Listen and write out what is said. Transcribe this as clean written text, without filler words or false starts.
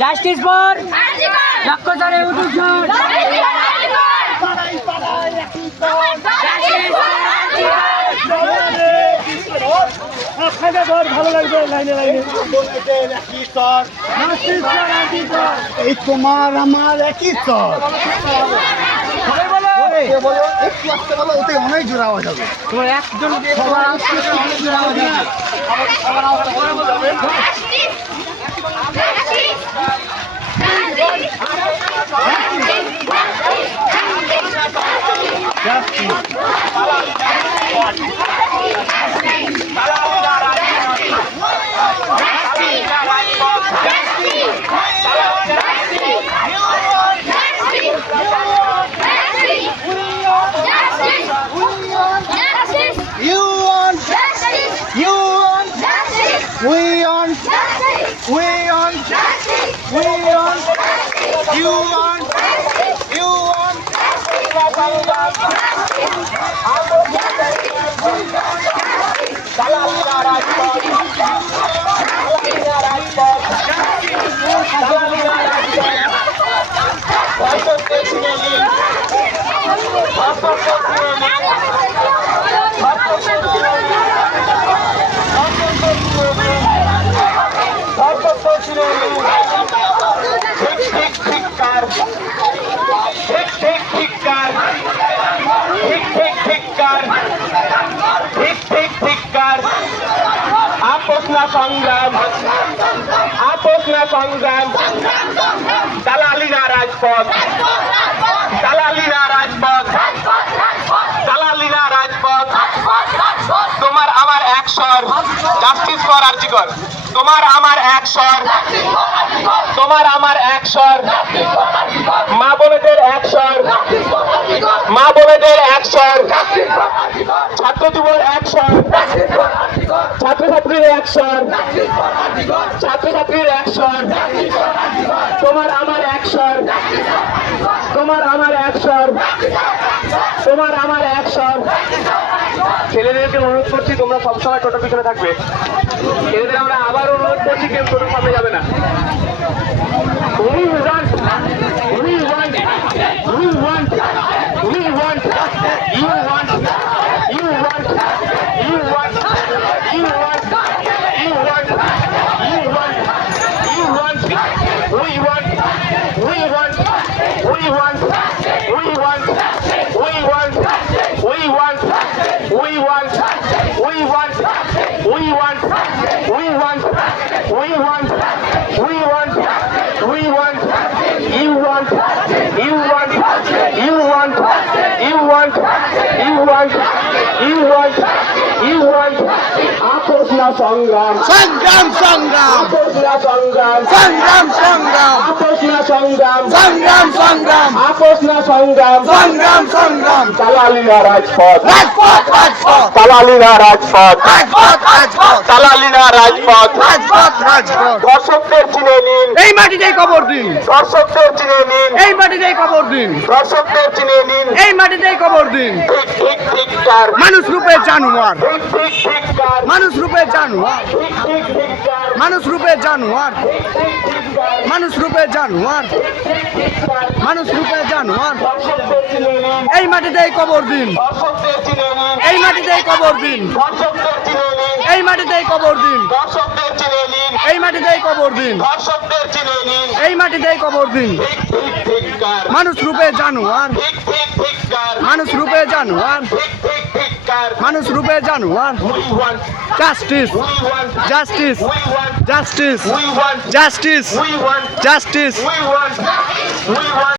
Justice for লক্ষ্যধরে উদ্যোগ ভালো লাগবে লাইনে লাইনে এই তোমার আমার একই স্তর একটু আসতে বলো, ওতে অনেক জোর আওয়াজ হবে। তোমার একজন অনেক জোর আওয়াজ হবে। We on, you on. সংগ্রাম দালালি না রাজপথ, দালালি না রাজপথ, দালালি না রাজপথ। তোমার আমার এক স্বর, জাস্টিস ফর আরজিকর। তোমার আমার এক স্বর, তোমার আমার এক স্বর, মা বোনেদের এক স্বর, মা বোনেদের এক স্বর, ছাত্র যুবর এক স্বর, ছাত্রছাত্রীর এক স্বর, ছাত্রছাত্রীর এক স্বর, তোমার আমার এক স্বর, তোমার আমার এক স্বর, তোমার আমার এক স্বর। ছেলেদেরকে অনুরোধ করছি তোমরা সবসময় টোটোর পিছনে থাকবে। ছেলেদের আমরা আবার অনুরোধ করছি কেউ টোটোর সামনে যাবে না। We want, we want, we want, we want, you want, you want, you want, you want, you want, you want, you want, we want, we want, we want, we want, we want, we want, we want, we want, we want, we want, we want, we want, we want, you want, you want, you want, you want, you want, you want, you want, আপোষ না সংগ্রাম, সংগ্রাম সংগ্রাম, আপোষ না সংগ্রাম, সংগ্রাম সংগ্রাম, আপোষ না সংগ্রাম, সংগ্রাম সংগ্রাম, আপোষ না সংগ্রাম, সংগ্রাম সংগ্রাম, দালালি না রাজপথ, রাজপথ রাজপথ, দালালি না রাজপথ, রাজপথ রাজপথ, দালালি না রাজপথ। রাজপথ রাজপথ। দর্শকদের চিনে নিন, এই মাটিতেই কবর দিন, দর্শকদের চিনে নিন, এই মাটিতেই কবর দিন, দর্শকদের চিনে নিন। এই মাটিতেই কবর দিন। ঠিক ঠিক ঠিক কার, মানুষ রূপে জানোয়ার, ঠিক ঠিক ঠিক কার, মানুষ রূপে জানোয়ার, ঠিক ঠিক ঠিক কার, মানুষ রূপে জানোয়ার, ঠিক ঠিক কার, মানুষ রূপে জানোয়ার, ঠিক কার। মানুষ রূপে জানোয়ার। দর্শকদের চিনে নিন, এই মাটিতেই কবর দিন, দর্শকদের চিনে নিন, এই মাটিতেই কবর দিন, দর্শকদের চিনে নিন, এই মাটিতেই কবর দিন, দর্শকদের চিনে নিন, এই মাটিতেই কবর দিন, দর্শকদের চিনে নিন। এই মাটিতেই কবর দিন। ঠিক ঠিক ঠিক কার, মানুষ রূপে জানোয়ার, ঠিক ঠিক ঠিক কার, মানুষ রূপে জানোয়ার, ঠিক ঠিক ঠিক কার। মানুষ রূপে জানোয়ার। We want, justice, we want, justice, we want, justice, we want, justice, we want, justice. we want, we want.